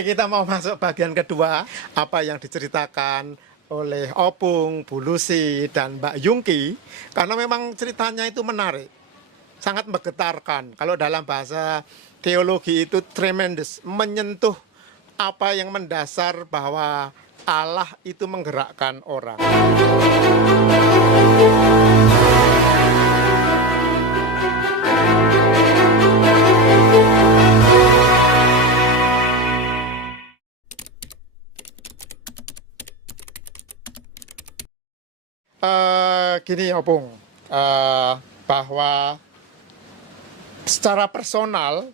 Oke, kita mau masuk bagian kedua, apa yang diceritakan oleh Opung, Bu Lucy, dan Mbak Yungki. Karena memang ceritanya itu menarik, sangat menggetarkan. Kalau dalam bahasa teologi itu tremendous, menyentuh apa yang mendasar bahwa Allah itu menggerakkan orang. Gini Opung, bahwa secara personal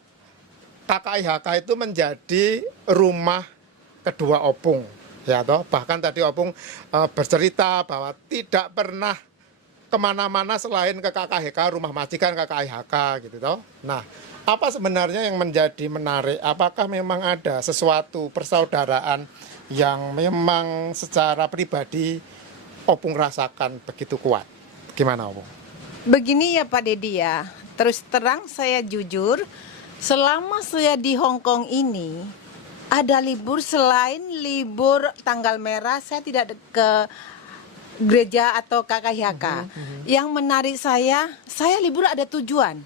KKIHK itu menjadi rumah kedua Opung, ya toh. Bahkan tadi Opung bercerita bahwa tidak pernah kemana-mana selain ke KKIHK, rumah majikan KKIHK gitu toh. Nah, apa sebenarnya yang menjadi menarik? Apakah memang ada sesuatu persaudaraan yang memang secara pribadi Opung rasakan begitu kuat? Gimana Opung? Begini ya Pak Dedi ya, terus terang saya jujur, selama saya di Hong Kong ini ada libur selain libur tanggal merah, saya tidak ke gereja atau KKIHK. Yang menarik saya libur ada tujuan.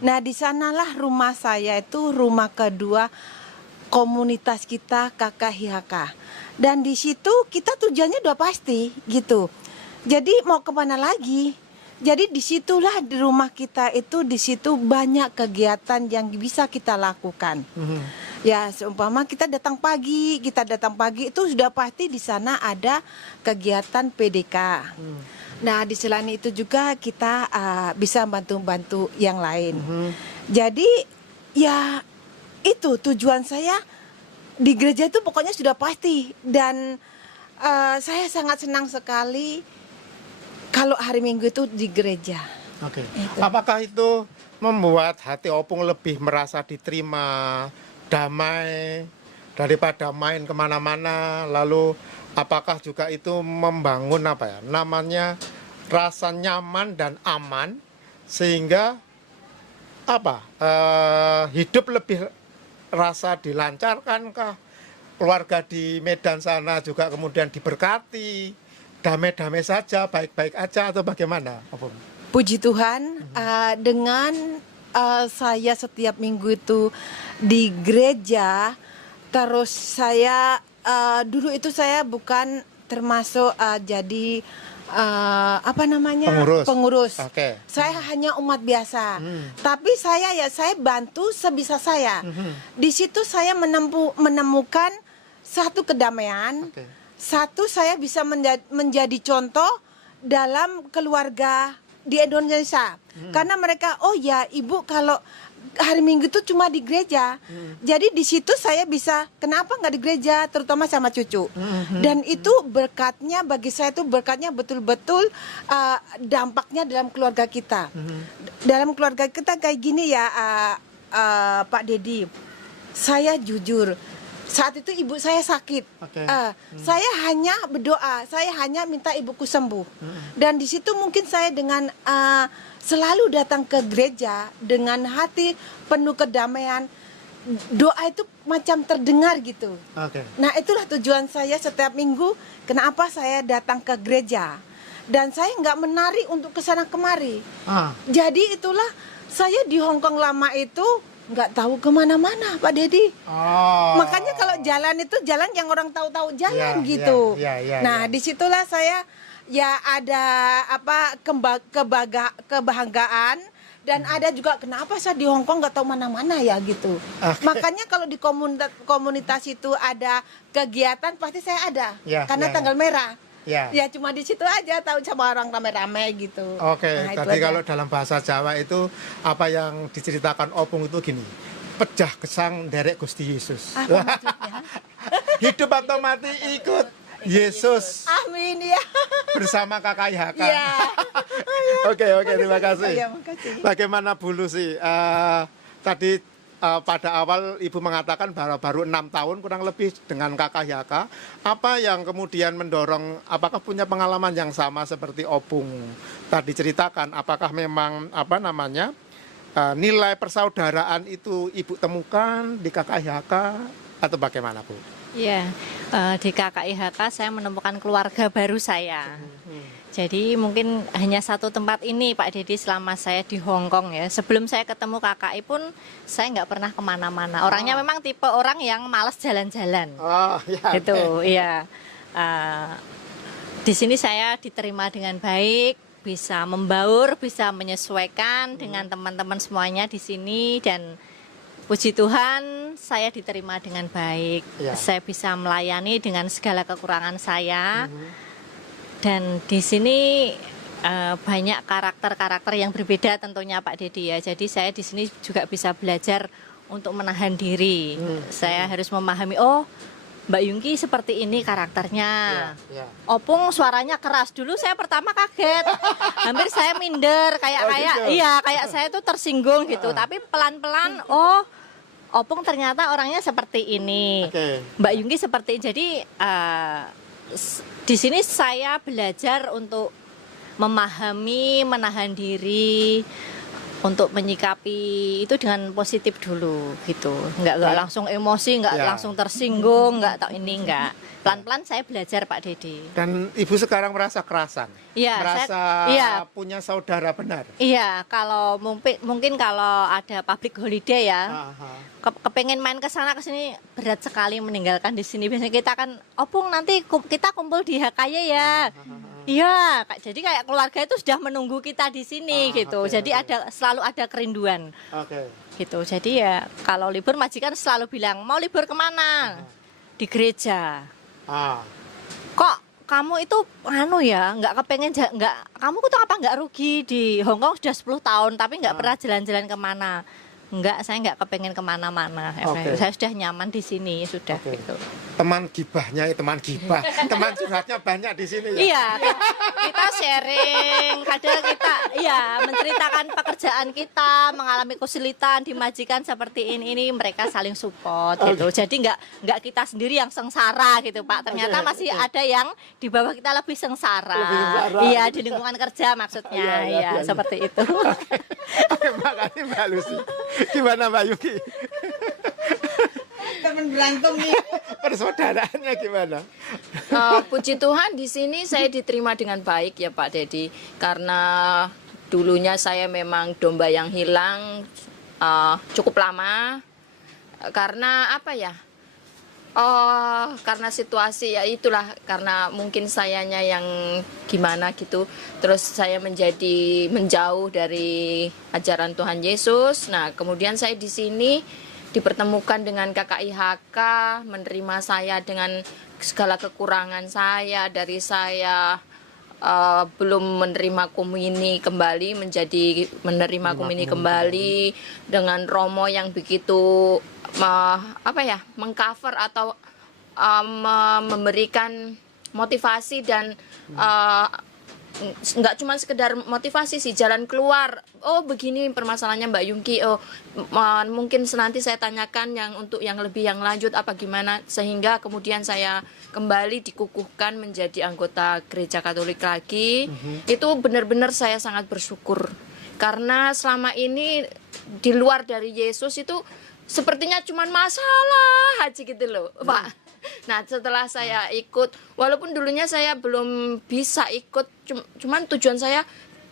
Nah di sanalah rumah saya itu rumah kedua komunitas kita KKIHK. Dan di situ kita tujuannya udah pasti gitu. Jadi mau kemana lagi? Jadi disitulah di rumah kita itu di situ banyak kegiatan yang bisa kita lakukan. Ya seumpama kita datang pagi itu sudah pasti di sana ada kegiatan PDK. Nah di selain itu juga kita bisa bantu-bantu yang lain. Jadi ya itu tujuan saya di gereja itu pokoknya sudah pasti. Dan saya sangat senang sekali kalau hari Minggu itu di gereja. Oke. Apakah itu membuat hati Opung lebih merasa diterima, damai, daripada main kemana-mana? Lalu apakah juga itu membangun apa ya namanya rasa nyaman dan aman sehingga apa hidup lebih rasa dilancarkankah? Keluarga di Medan sana juga kemudian diberkati, damai-damai saja, baik-baik aja, atau bagaimana? Puji Tuhan, dengan saya setiap minggu itu di gereja, terus saya dulu itu saya bukan termasuk jadi pengurus. Okay. Saya hanya umat biasa. Tapi saya bantu sebisa saya. Di situ saya menemukan satu kedamaian. Satu, saya bisa menjadi contoh dalam keluarga di Indonesia. Karena mereka, oh ya ibu kalau hari Minggu itu cuma di gereja. Jadi di situ saya bisa, kenapa nggak di gereja, terutama sama cucu. Dan itu berkatnya, bagi saya itu berkatnya betul-betul dampaknya dalam keluarga kita. Dalam keluarga kita kayak gini ya Pak Dedi, saya jujur, saat itu ibu saya sakit. Saya hanya berdoa, saya hanya minta ibuku sembuh. Dan di situ mungkin saya dengan selalu datang ke gereja dengan hati penuh kedamaian, doa itu macam terdengar gitu. Nah itulah tujuan saya setiap minggu, kenapa saya datang ke gereja. Dan saya nggak menarik untuk kesana kemari. Jadi itulah saya di Hong Kong lama itu nggak tahu kemana-mana Pak Dedi. Makanya kalau jalan itu jalan yang orang tahu-tahu jalan gitu. Nah disitulah saya ya ada apa kebanggaan dan ada juga kenapa saya di Hong Kong nggak tahu mana-mana ya gitu. Makanya kalau di komunitas itu ada kegiatan pasti saya ada karena tanggal merah. Ya cuma di situ aja tahu sama orang rame-rame gitu. Nah, tadi kalau dalam bahasa Jawa itu apa yang diceritakan Opung itu gini, pejah gesang derek Gusti Yesus. Hidup atau mati ikut Yesus. Amin ya. Bersama KKIHK. Oke, terima kasih. Bagaimana Bu Lucy? Tadi pada awal Ibu mengatakan bahwa baru 6 tahun kurang lebih dengan KKIHK. Apa yang kemudian mendorong, apakah punya pengalaman yang sama seperti Opung tadi ceritakan? Apakah memang nilai persaudaraan itu Ibu temukan di KKIHK? atau bagaimana Bu? Ya, di KKIHK saya menemukan keluarga baru saya. Jadi mungkin hanya satu tempat ini Pak Dedi selama saya di Hong Kong ya. Sebelum saya ketemu KKI pun saya nggak pernah kemana-mana. Orangnya memang tipe orang yang malas jalan-jalan. Oh ya. Gitu, iya. Di sini saya diterima dengan baik, bisa membaur, bisa menyesuaikan dengan teman-teman semuanya di sini dan puji Tuhan saya diterima dengan baik. Ya. Saya bisa melayani dengan segala kekurangan saya. Dan di sini banyak karakter-karakter yang berbeda tentunya Pak Dedi ya. Jadi saya di sini juga bisa belajar untuk menahan diri. Saya harus memahami, oh Mbak Yungki seperti ini karakternya. Ya. Opung suaranya keras. Dulu saya pertama kaget. Hampir saya minder kayak gitu. iya kayak saya tuh tersinggung gitu. Tapi pelan-pelan oh Opung ternyata orangnya seperti ini. Oke. Mbak Yungki seperti jadi di sini saya belajar untuk memahami, menahan diri, untuk menyikapi itu dengan positif dulu gitu. Nggak langsung emosi, nggak Ya. langsung tersinggung, nggak tahu ini nggak. Pelan-pelan saya belajar Pak Dedi. Dan Ibu sekarang merasa kerasan? Iya, merasa iya. punya saudara benar? Iya, kalau mungkin kalau ada public holiday ya, kepengen main ke sana ke sini berat sekali meninggalkan di sini. Biasanya kita kan, Opung nanti kita kumpul di HKY ya. Iya, jadi kayak keluarga itu sudah menunggu kita di sini gitu. Oke, Jadi oke. selalu ada kerinduan Oke. gitu. Jadi ya kalau libur majikan selalu bilang mau libur kemana? Di gereja. Kok kamu itu nggak kepengen kamu tuh apa nggak rugi di Hong Kong sudah 10 tahun tapi nggak pernah jalan-jalan kemana? Enggak, saya nggak kepengen kemana-mana. Oke. Saya sudah nyaman di sini sudah Oke. gitu. Teman gibahnya, teman gibah, teman curhatnya banyak di sini ya. Iya, kita sharing, kadang kita menceritakan pekerjaan kita, mengalami kesulitan di majikan seperti ini mereka saling support gitu. Jadi nggak kita sendiri yang sengsara gitu Pak. Ternyata masih ada yang di bawah kita lebih sengsara. Lebih sengsara. Iya, di lingkungan kerja maksudnya. Iya. Seperti itu. Oke, makasih Mbak Lucy. Gimana Mbak Yuki? Teman berantem nih. Persaudaraannya gimana? Puji Tuhan di sini saya diterima dengan baik ya Pak Dedi, karena dulunya saya memang domba yang hilang cukup lama karena apa ya? Karena situasi ya itulah, karena mungkin sayanya yang gimana gitu. Terus saya menjadi menjauh dari ajaran Tuhan Yesus. Nah, kemudian saya di sini dipertemukan dengan KKIHK, menerima saya dengan segala kekurangan saya, dari saya belum menerima komuni kembali menjadi menerima komuni kembali dengan Romo yang begitu mengcover atau memberikan motivasi dan nggak cuma sekedar motivasi sih, jalan keluar. Oh begini permasalahannya Mbak Yungki, mungkin nanti saya tanyakan untuk yang lebih yang lanjut apa gimana, sehingga kemudian saya kembali dikukuhkan menjadi anggota gereja Katolik lagi. Itu benar-benar saya sangat bersyukur, karena selama ini di luar dari Yesus itu sepertinya cuma masalah aja gitu loh Pak. Nah setelah saya ikut, walaupun dulunya saya belum bisa ikut, cuman tujuan saya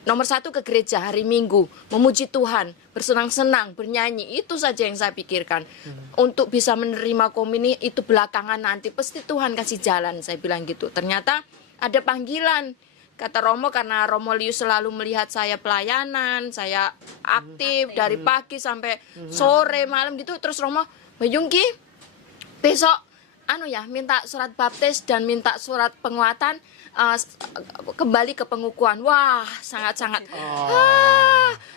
nomor satu ke gereja hari Minggu, memuji Tuhan, bersenang-senang, bernyanyi, itu saja yang saya pikirkan. Untuk bisa menerima komuni itu belakangan nanti, pasti Tuhan kasih jalan, saya bilang gitu. Ternyata ada panggilan, kata Romo, karena Romo Lius selalu melihat saya pelayanan, saya aktif dari pagi sampai sore malam gitu. Terus Romo, Mbak Yungki, besok minta surat baptis dan minta surat penguatan, kembali ke pengukuhan. Wah, sangat-sangat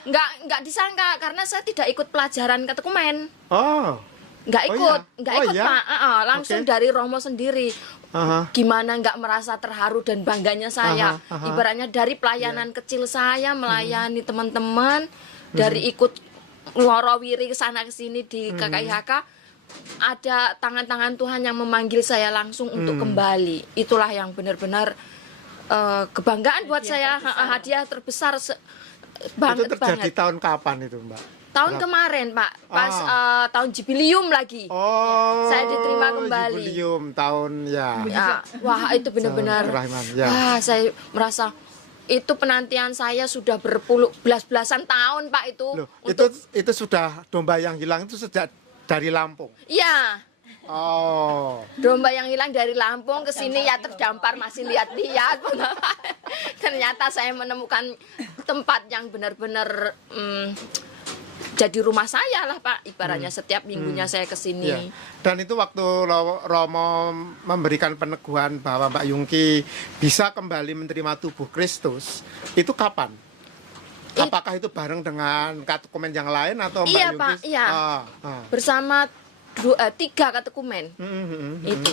nggak disangka, karena saya tidak ikut pelajaran katekumen. Nggak ikut Pak. Langsung dari Romo sendiri. Gimana nggak merasa terharu dan bangganya saya. Ibaratnya dari pelayanan kecil saya melayani teman-teman, dari ikut ngorowiri ke sana ke sini di KKIHK, ada tangan-tangan Tuhan yang memanggil saya langsung untuk kembali. Itulah yang benar-benar kebanggaan buat saya, hadiah terbesar Itu terjadi tahun kapan itu Mbak? Tahun kemarin Pak, pas tahun jubilium lagi. Oh, Saya diterima kembali. Jubilium tahun ya. Ya, wah itu benar-benar. Rahman, ya. Wah, saya merasa itu penantian saya sudah belas-belasan tahun Pak itu. Loh, itu sudah domba yang hilang itu sejak dari Lampung. Iya. Oh. Domba yang hilang dari Lampung ke sini ya terdampar masih lihat-lihat. Ternyata saya menemukan tempat yang benar-benar jadi rumah saya lah Pak. Ibaratnya setiap minggunya saya ke sini. Iya. Dan itu waktu Romo memberikan peneguhan bahwa Mbak Yungki bisa kembali menerima tubuh Kristus, itu kapan? Apakah itu bareng dengan katekumen yang lain atau Mbak Iya Yungki? Pak, iya. Bersama 3 katekumen. Itu.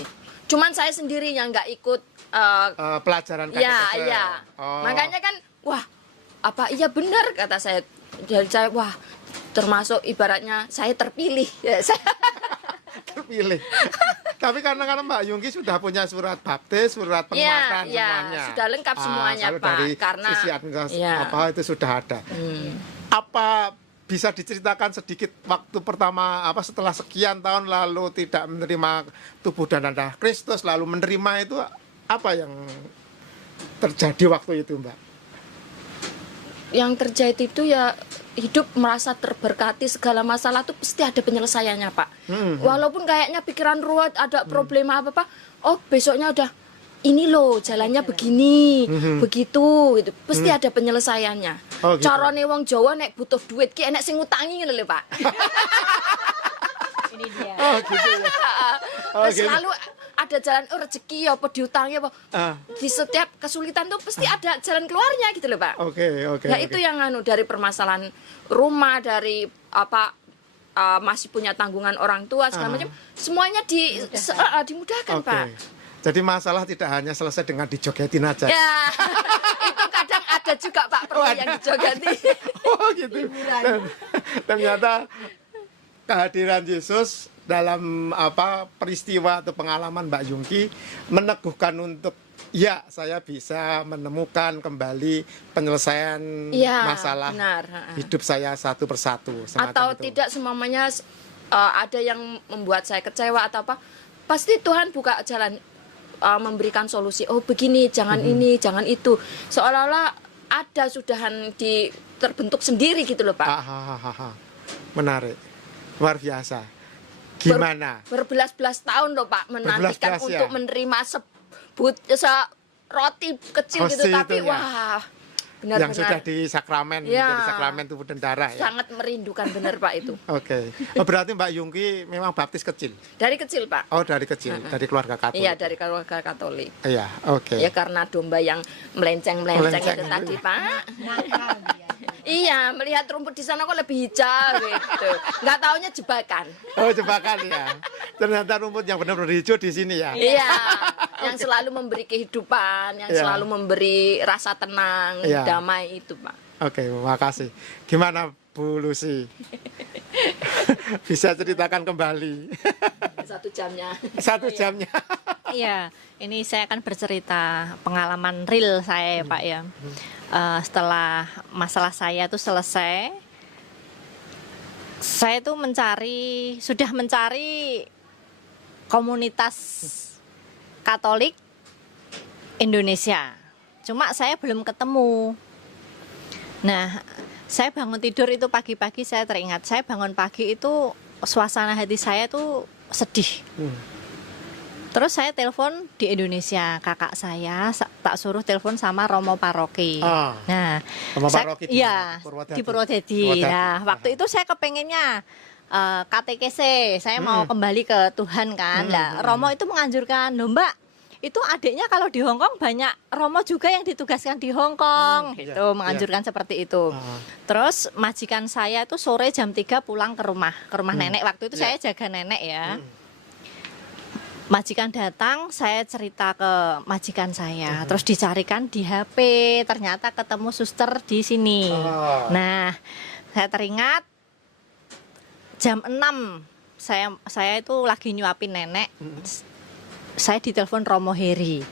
Cuman saya sendiri yang nggak ikut Pelajaran iya, katekumen. iya. Oh. Makanya kan wah, apa iya benar kata saya. Jadi saya wah, termasuk ibaratnya saya terpilih. Ya, saya Terpilih. Tapi karena Mbak Yungki sudah punya surat baptis, surat penguatan Iya, semuanya. sudah lengkap semuanya, kalau Pak. Dari Karena sisi administrasi iya. apa itu sudah ada. Apa bisa diceritakan sedikit waktu pertama setelah sekian tahun lalu tidak menerima tubuh dan darah Kristus lalu menerima itu apa yang terjadi waktu itu, Mbak? yang terjadi itu ya hidup merasa terberkati, segala masalah tuh pasti ada penyelesaiannya Pak. Walaupun kayaknya pikiran ruwet, ada problema apa-apa, oh besoknya udah ini loh jalannya begini, begitu gitu. Pasti ada penyelesaiannya. Oh, gitu. Carane wong Jawa nek butuh duit ki enek sing ngutangi ngono lho Pak. Ini dia. Oh gitu ya. Oh, Terus gitu. selalu ada jalan rezeki apa diutangi apa. Di setiap kesulitan tuh pasti ada jalan keluarnya gitu loh Pak. Oke. Ya itu yang dari permasalahan rumah, dari apa masih punya tanggungan orang tua segala macam, semuanya dimudahkan Oke. Pak. Jadi masalah tidak hanya selesai dengan dijogetin aja. Ya itu kadang ada juga Pak perlu yang dijogeti. Oh gitu. Dan ternyata kehadiran Yesus dalam peristiwa atau pengalaman Mbak Yungki meneguhkan untuk ya saya bisa menemukan kembali penyelesaian Ya, masalah benar. hidup saya satu persatu. semacam Atau itu. tidak semuanya ada yang membuat saya kecewa atau apa, pasti Tuhan buka jalan, memberikan solusi. Oh begini, jangan ini, jangan itu. Seolah-olah ada sudahan terbentuk sendiri gitu loh Pak. Menarik, luar biasa. Gimana? Berbelas-belas tahun loh Pak menantikan Berbelas-belas, untuk ya? menerima roti kecil gitu, Hostia tapi itu, ya? wah Yang sudah benar-benar di sakramen, Ya. menjadi sakramen tubuh dan darah ya. sangat merindukan benar Pak itu. Oke. Oh, berarti Mbak Yungki memang baptis kecil. Dari kecil Pak. Oh, dari kecil, dari keluarga Katolik. Iya, dari keluarga Katolik. Iya, oke. Ya karena domba yang melenceng-melenceng itu tadi Pak. Iya, melihat rumput di sana kok lebih hijau gitu. Nggak taunya jebakan. Oh, jebakan ya. Ternyata rumput yang benar-benar hijau di sini ya. Iya, yang selalu memberi kehidupan, yang Iya. selalu memberi rasa tenang, Iya. damai itu Pak. Oke, makasih. Gimana Bu Lucy? Bisa ceritakan kembali. 1 jamnya. 1 jamnya. Iya, ini saya akan bercerita pengalaman real saya ya Pak ya. Setelah masalah saya itu selesai, saya tuh sudah mencari komunitas Katolik Indonesia. Cuma saya belum ketemu. Nah, saya bangun tidur itu pagi-pagi saya teringat, saya bangun pagi itu suasana hati saya tuh sedih. Terus saya telepon di Indonesia, kakak saya tak suruh telepon sama Romo Paroki. Nah, Romo Paroki di iya, Purwodadi. di Purwodadi. Nah, waktu itu saya kepengennya KTKC, saya mau kembali ke Tuhan kan. Lah, Romo itu menganjurkan, "Loh, Mbak, itu adiknya kalau di Hong Kong banyak Romo juga yang ditugaskan di Hong Kong." Gitu, menganjurkan seperti itu. Terus majikan saya itu sore jam 3 pulang ke rumah nenek. Waktu itu saya jaga nenek ya. Majikan datang, saya cerita ke majikan saya, terus dicarikan di HP, ternyata ketemu suster di sini. Nah, saya teringat jam 6 saya itu lagi nyuapin nenek. Saya ditelepon Romo Heri.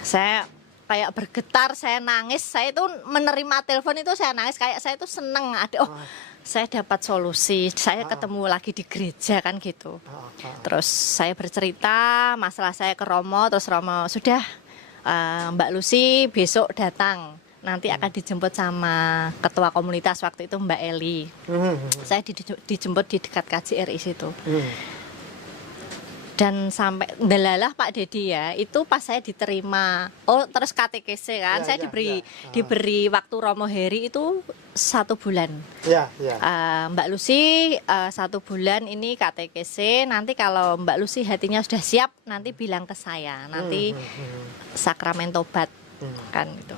Saya kayak bergetar, saya nangis. Saya itu menerima telepon itu saya nangis, kayak saya itu seneng ada saya dapat solusi. Saya ketemu lagi di gereja kan gitu. Terus saya bercerita masalah saya ke Romo, terus Romo sudah Mbak Lucy besok datang. Nanti akan dijemput sama ketua komunitas waktu itu Mbak Eli. Saya dijemput di dekat KJRI situ. Dan sampai delalah Pak Dedi ya, itu pas saya diterima, terus KTKC kan, saya diberi waktu Romo Heri itu 1 bulan. Mbak Lucy 1 bulan ini KTKC, nanti kalau Mbak Lucy hatinya sudah siap, nanti bilang ke saya, nanti sakramen tobat kan gitu.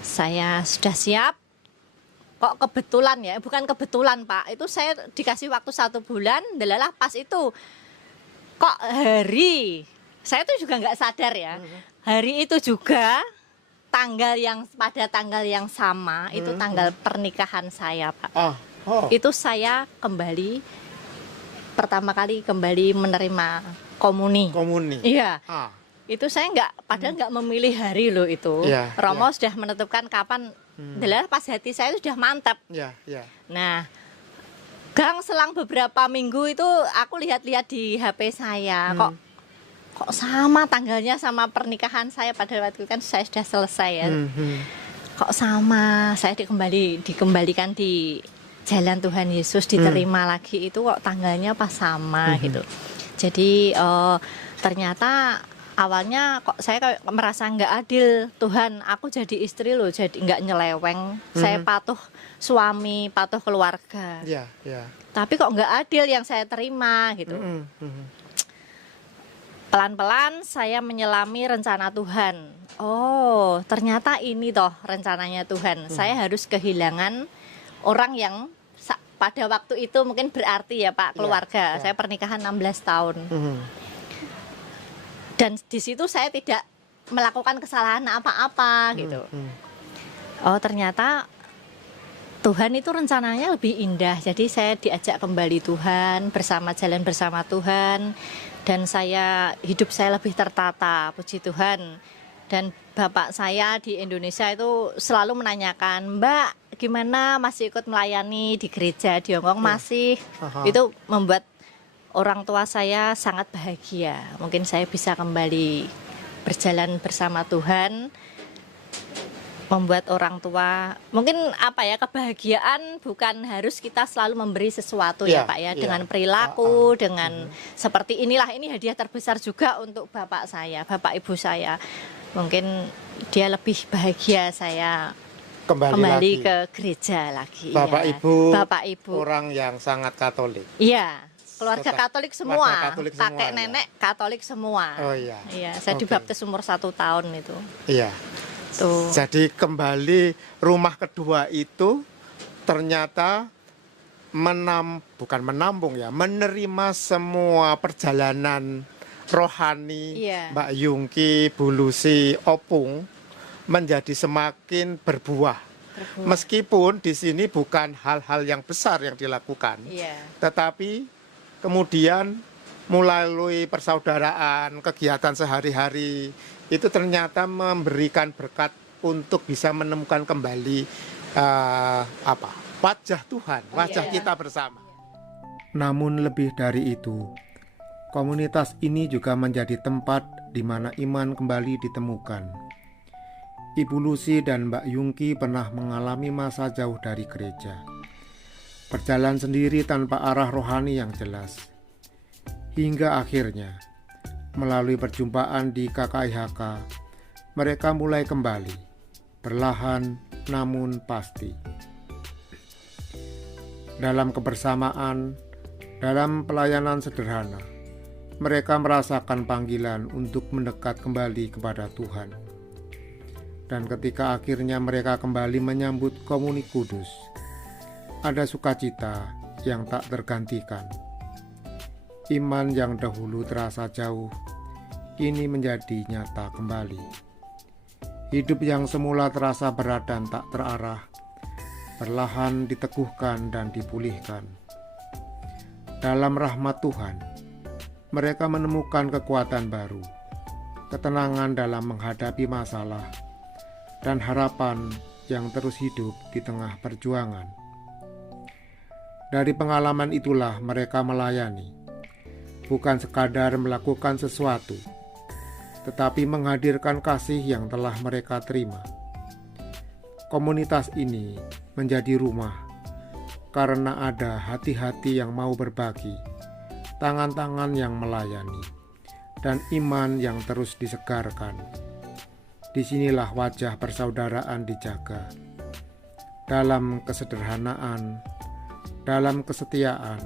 Saya sudah siap. Kok kebetulan ya, bukan kebetulan Pak, itu saya dikasih waktu 1 bulan, delalah pas itu. Kok hari, saya tuh juga nggak sadar ya, hari itu juga pada tanggal yang sama, itu tanggal pernikahan saya Pak. Itu saya pertama kali kembali menerima komuni. Iya. Itu saya padahal nggak memilih hari loh itu. Romo sudah menentukan kapan, adalah pas hati saya sudah mantap. Nah, selang beberapa minggu itu aku lihat-lihat di HP saya, kok sama tanggalnya sama pernikahan saya, pada waktu itu kan saya sudah selesai ya. Kok sama, saya dikembalikan di jalan Tuhan Yesus, diterima lagi, itu kok tanggalnya pas sama gitu. Jadi ternyata awalnya kok saya merasa nggak adil, Tuhan, aku jadi istri loh, jadi nggak nyeleweng, saya patuh suami, patuh keluarga. Tapi kok nggak adil yang saya terima gitu. Pelan-pelan saya menyelami rencana Tuhan. Oh, ternyata ini toh rencananya Tuhan. Saya harus kehilangan orang yang pada waktu itu mungkin berarti ya Pak, keluarga. Saya pernikahan 16 tahun. Dan di situ saya tidak melakukan kesalahan apa-apa gitu. Oh, ternyata Tuhan itu rencananya lebih indah. Jadi saya diajak kembali Tuhan, jalan bersama Tuhan, dan hidup saya lebih tertata, puji Tuhan. Dan bapak saya di Indonesia itu selalu menanyakan, Mbak, gimana masih ikut melayani di gereja di Hongkong? Masih. Itu membuat orang tua saya sangat bahagia. Mungkin saya bisa kembali berjalan bersama Tuhan, membuat orang tua mungkin kebahagiaan bukan harus kita selalu memberi sesuatu ya Pak ya, dengan perilaku, dengan seperti inilah, ini hadiah terbesar juga untuk bapak saya, bapak ibu saya. Mungkin dia lebih bahagia saya kembali ke gereja lagi. Bapak Ibu orang yang sangat Katolik. Iya. Keluarga Katolik semua, kakek nenek Katolik semua. Iya, saya dibaptis umur 1 tahun itu. Iya. Tuh. Jadi kembali rumah kedua itu ternyata menerima semua perjalanan rohani Mbak Yungki, Bu Lucy, Opung menjadi semakin berbuah. Meskipun di sini bukan hal-hal yang besar yang dilakukan, tetapi kemudian melalui persaudaraan, kegiatan sehari-hari itu ternyata memberikan berkat untuk bisa menemukan kembali wajah Tuhan, wajah kita bersama. Namun lebih dari itu, komunitas ini juga menjadi tempat di mana iman kembali ditemukan. Ibu Lucy dan Mbak Yungki pernah mengalami masa jauh dari gereja, berjalan sendiri tanpa arah rohani yang jelas. Hingga akhirnya, melalui perjumpaan di KKIHK, mereka mulai kembali, perlahan namun pasti. Dalam kebersamaan, dalam pelayanan sederhana, mereka merasakan panggilan untuk mendekat kembali kepada Tuhan. Dan ketika akhirnya mereka kembali menyambut komuni kudus, ada sukacita yang tak tergantikan. Iman yang dahulu terasa jauh, kini menjadi nyata kembali. Hidup yang semula terasa berat dan tak terarah, perlahan diteguhkan dan dipulihkan. Dalam rahmat Tuhan, mereka menemukan kekuatan baru, ketenangan dalam menghadapi masalah, dan harapan yang terus hidup di tengah perjuangan. Dari pengalaman itulah mereka melayani, bukan sekadar melakukan sesuatu, tetapi menghadirkan kasih yang telah mereka terima. Komunitas ini menjadi rumah karena ada hati-hati yang mau berbagi, tangan-tangan yang melayani, dan iman yang terus disegarkan. Disinilah wajah persaudaraan dijaga, dalam kesederhanaan, dalam kesetiaan,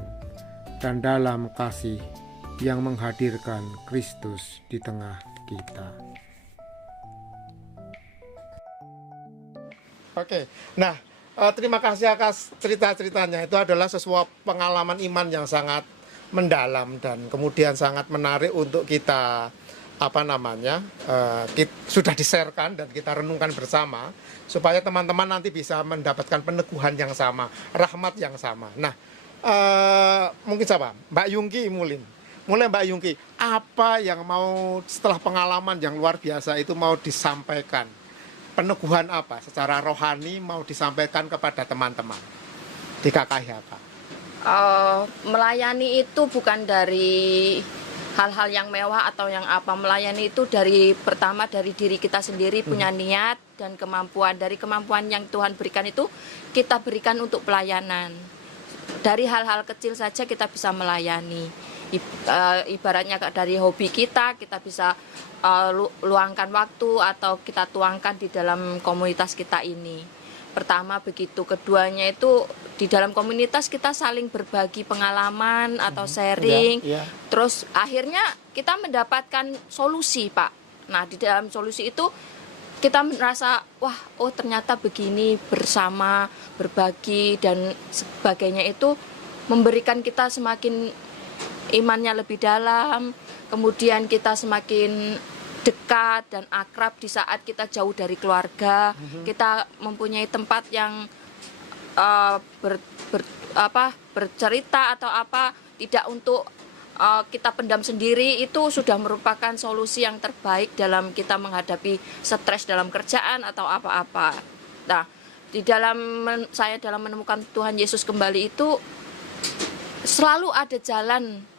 dan dalam kasih yang menghadirkan Kristus di tengah kita. Oke, nah terima kasih atas cerita-ceritanya. Itu adalah sebuah pengalaman iman yang sangat mendalam dan kemudian sangat menarik untuk kita sudah di-sharekan dan kita renungkan bersama supaya teman-teman nanti bisa mendapatkan peneguhan yang sama, rahmat yang sama. Nah, mungkin siapa? Mbak Yungki mulai Mbak Yungki, apa yang mau setelah pengalaman yang luar biasa itu mau disampaikan? Peneguhan apa secara rohani mau disampaikan kepada teman-teman di KKIHK? Melayani itu bukan dari hal-hal yang mewah atau yang apa. Melayani itu pertama dari diri kita sendiri, punya niat dan kemampuan. Dari kemampuan yang Tuhan berikan itu kita berikan untuk pelayanan. Dari hal-hal kecil saja kita bisa melayani. Ibaratnya dari hobi kita bisa luangkan waktu atau kita tuangkan di dalam komunitas kita ini. Pertama begitu, keduanya itu di dalam komunitas kita saling berbagi pengalaman atau sharing. Terus akhirnya kita mendapatkan solusi, Pak. Nah, di dalam solusi itu kita merasa ternyata begini, bersama berbagi dan sebagainya itu memberikan kita semakin imannya lebih dalam, kemudian kita semakin dekat dan akrab di saat kita jauh dari keluarga. Kita mempunyai tempat yang bercerita atau tidak untuk kita pendam sendiri. Itu sudah merupakan solusi yang terbaik dalam kita menghadapi stres dalam kerjaan atau apa-apa. Nah, saya dalam menemukan Tuhan Yesus kembali itu selalu ada jalan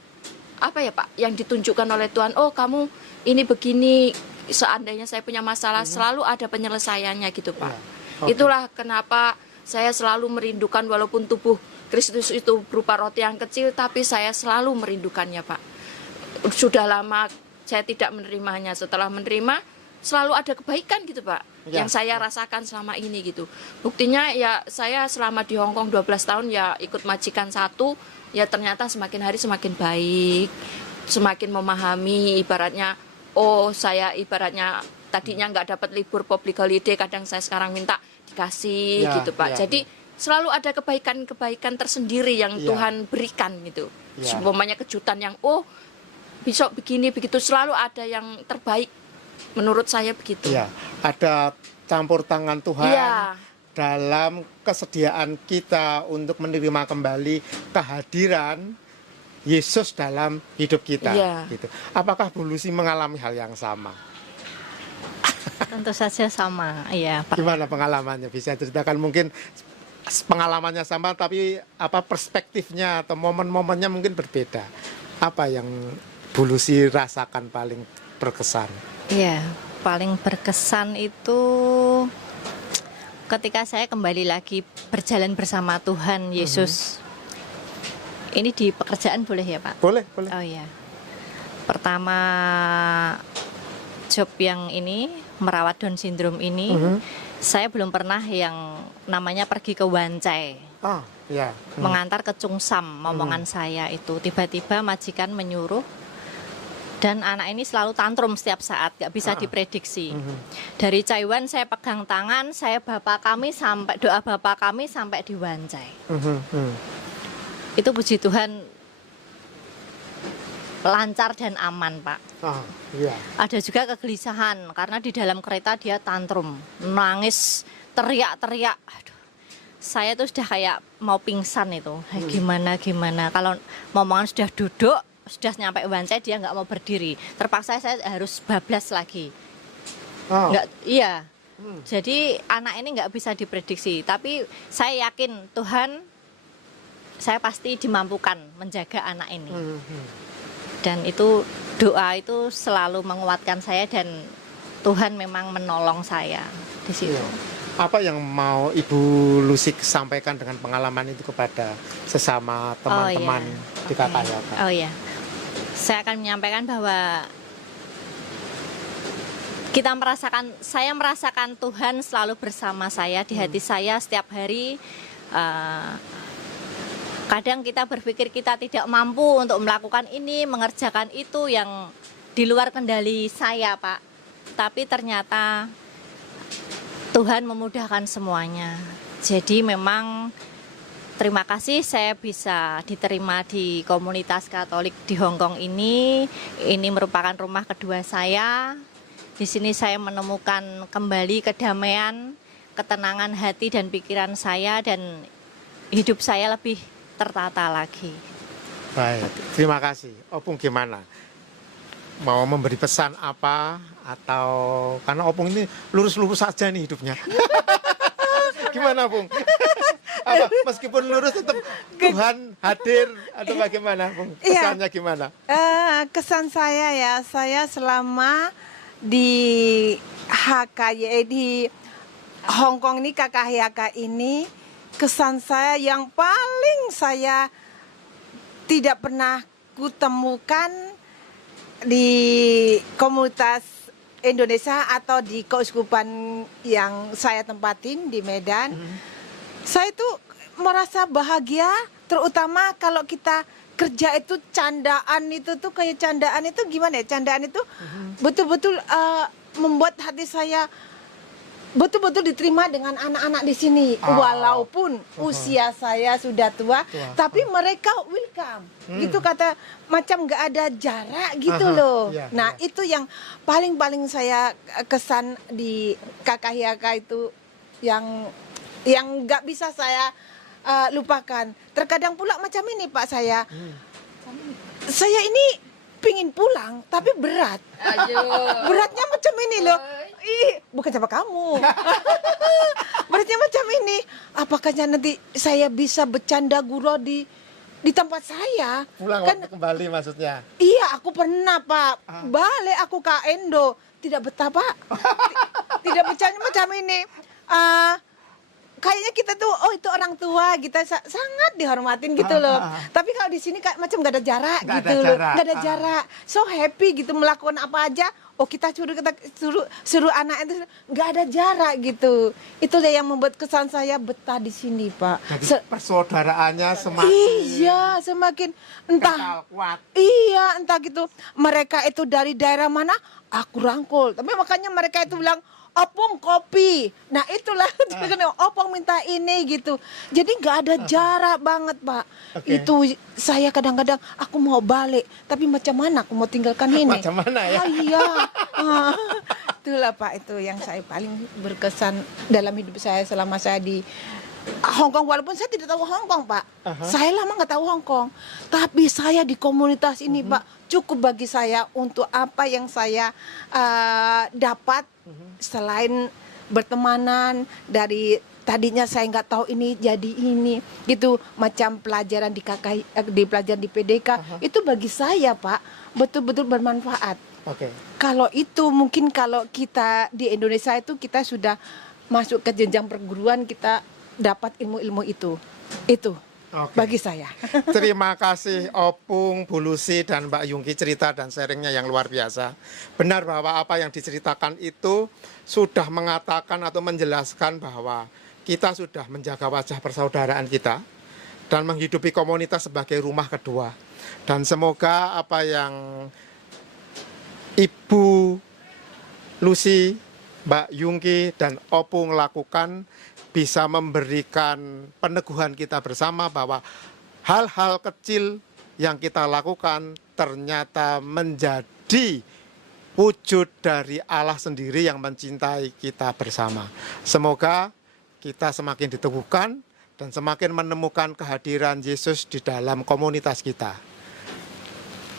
Pak yang ditunjukkan oleh Tuhan. Oh, kamu ini begini, seandainya saya punya masalah selalu ada penyelesaiannya gitu, Pak. Itulah kenapa saya selalu merindukan, walaupun tubuh Kristus itu berupa roti yang kecil, tapi saya selalu merindukannya, Pak. Sudah lama saya tidak menerimanya. Setelah menerima selalu ada kebaikan gitu, Pak, yang saya rasakan selama ini gitu. Buktinya ya saya selama di Hong Kong 12 tahun ya ikut majikan satu, ya ternyata semakin hari semakin baik, semakin memahami. Ibaratnya saya ibaratnya tadinya nggak dapat libur public holiday, kadang saya sekarang minta dikasih gitu, Pak. Jadi selalu ada kebaikan-kebaikan tersendiri yang Tuhan berikan gitu. Semuanya kejutan yang besok begini begitu, selalu ada yang terbaik menurut saya begitu. Ada campur tangan Tuhan dalam kesediaan kita untuk menerima kembali kehadiran Yesus dalam hidup kita. Gitu. Apakah Bu Lucy mengalami hal yang sama? Tentu saja sama, iya. Gimana pengalamannya? Bisa ceritakan mungkin pengalamannya sama, tapi perspektifnya atau momen-momennya mungkin berbeda. Apa yang Bu Lucy rasakan paling berkesan? Iya, paling berkesan itu ketika saya kembali lagi berjalan bersama Tuhan Yesus. Ini di pekerjaan boleh ya, Pak? Boleh. Oh iya. Pertama job yang ini merawat Down syndrome ini, saya belum pernah yang namanya pergi ke Wancai. Mengantar ke Cungsam, momongan saya itu tiba-tiba majikan menyuruh, dan anak ini selalu tantrum setiap saat, gak bisa diprediksi. Dari Taiwan saya pegang tangan, saya doa Bapa kami sampai di Wancai. Itu puji Tuhan lancar dan aman, Pak. Ada juga kegelisahan karena di dalam kereta dia tantrum, nangis, teriak-teriak. Aduh, saya tuh sudah kayak mau pingsan itu. Gimana? Kalau momongan sudah duduk, sudah nyampe Wancai, dia nggak mau berdiri. Terpaksa saya harus bablas lagi. Jadi anak ini nggak bisa diprediksi. Tapi saya yakin Tuhan saya pasti dimampukan menjaga anak ini. Dan itu doa itu selalu menguatkan saya dan Tuhan memang menolong saya di situ. Apa yang mau Ibu Lucy sampaikan dengan pengalaman itu kepada sesama teman-teman di KKYK? Oh iya, saya akan menyampaikan bahwa saya merasakan Tuhan selalu bersama saya di hati saya setiap hari. Kadang kita berpikir kita tidak mampu untuk melakukan ini, mengerjakan itu yang di luar kendali saya, Pak. Tapi ternyata Tuhan memudahkan semuanya. Jadi memang terima kasih saya bisa diterima di komunitas Katolik di Hong Kong ini. Ini merupakan rumah kedua saya. Di sini saya menemukan kembali kedamaian, ketenangan hati dan pikiran saya, dan hidup saya lebih tertata lagi. Baik, terima kasih. Opung gimana? Mau memberi pesan apa? Atau karena Opung ini lurus-lurus saja nih hidupnya. Gimana, Pung? Apa, meskipun lurus tetap Tuhan hadir atau bagaimana, Pung? Pesannya gimana? Kesan saya ya, saya selama di HKY di Hong Kong ini, KKYK ini, kesan saya yang paling saya tidak pernah kutemukan di komunitas Indonesia atau di keuskupan yang saya tempatin di Medan. Saya itu merasa bahagia, terutama kalau kita kerja itu candaan itu tuh kayak candaan itu gimana ya? Candaan itu betul-betul membuat hati saya betul-betul diterima dengan anak-anak di sini. Walaupun usia saya sudah tua, tapi mereka welcome. Gitu kata, macam nggak ada jarak gitu loh. Nah, itu yang paling saya kesan di KKYK itu yang nggak bisa saya lupakan. Terkadang pula macam ini, Pak, saya ini pingin pulang tapi berat. Beratnya macam ini loh. Bukan sama kamu. Beratnya macam ini. Apakah nanti saya bisa bercanda gurau di tempat saya? Pulang kan, waktu kembali maksudnya? Iya, aku pernah, Pak. Balik aku ke Endo. Tidak betah, Pak. Tidak bercanda macam ini. Kayaknya kita tuh, oh itu orang tua, kita sangat dihormatin gitu loh. Tapi kalau di sini kayak macam gak ada jarak gitu loh, gak ada jarak. So happy gitu melakukan apa aja. Oh kita suruh anak itu nggak ada jarak gitu. Itu deh yang membuat kesan saya betah di sini, Pak. Jadi persaudaraannya semakin semakin entah kuat. Iya, entah gitu. Mereka itu dari daerah mana, aku rangkul. Tapi makanya mereka itu bilang, Opung kopi. Nah itulah Opung minta ini gitu. Jadi nggak ada jarak banget, Pak. Itu saya kadang-kadang aku mau balik, tapi macam mana aku mau tinggalkan ini? Macam mana ya? Iya. Itulah, Pak, itu yang saya paling berkesan dalam hidup saya selama saya di Hong Kong. Walaupun saya tidak tahu Hong Kong, Pak. Saya lama nggak tahu Hong Kong. Tapi saya di komunitas ini, Pak, cukup bagi saya untuk apa yang saya dapat. Selain bertemanan, dari tadinya saya nggak tahu ini jadi ini gitu, macam pelajaran di pelajaran di PDK itu bagi saya, Pak, betul-betul bermanfaat. Kalau itu mungkin kalau kita di Indonesia itu kita sudah masuk ke jenjang perguruan, kita dapat ilmu-ilmu itu bagi saya. Terima kasih Opung, Bu Lucy, dan Mbak Yungki cerita dan sharingnya yang luar biasa. Benar bahwa apa yang diceritakan itu sudah mengatakan atau menjelaskan bahwa kita sudah menjaga wajah persaudaraan kita dan menghidupi komunitas sebagai rumah kedua. Dan semoga apa yang Ibu Lucy, Mbak Yungki, dan Opung lakukan bisa memberikan peneguhan kita bersama bahwa hal-hal kecil yang kita lakukan ternyata menjadi wujud dari Allah sendiri yang mencintai kita bersama. Semoga kita semakin diteguhkan dan semakin menemukan kehadiran Yesus di dalam komunitas kita.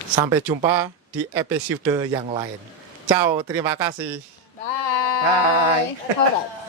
Sampai jumpa di episode yang lain. Ciao, terima kasih. Bye. Bye.